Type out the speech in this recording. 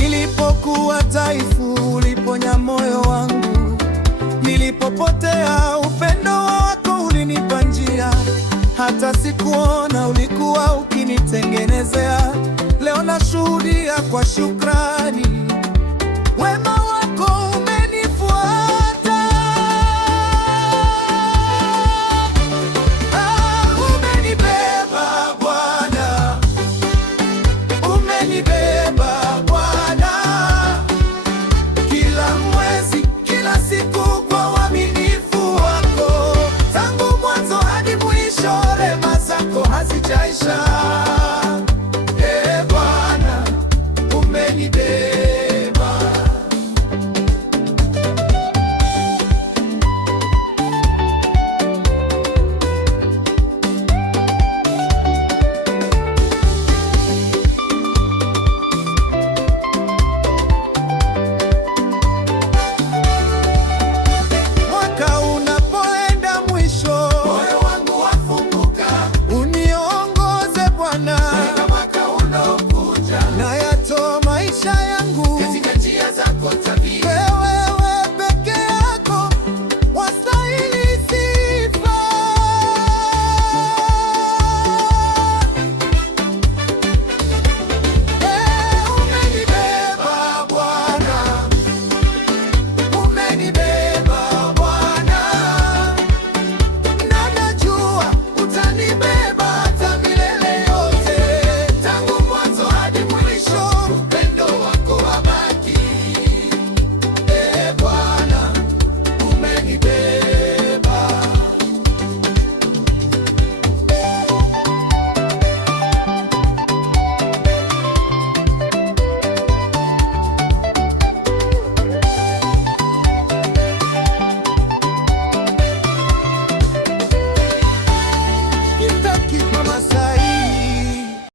Nilipokuwa dhaifu, uliponya moyo wangu. Nilipopotea, upendo wako ulinipa njia. Hata sikuona, ulikuwa ukinitengenezea. Leo nashuhudia kwa shukrani, wema wako umenifuata. Umenibeba Bwana, umenibeba Bwana, kila mwezi, kila siku kwa uaminifu wako. Tangu mwanzo hadi mwisho, rehema zako hazijaisha. Bwana, umenibeba.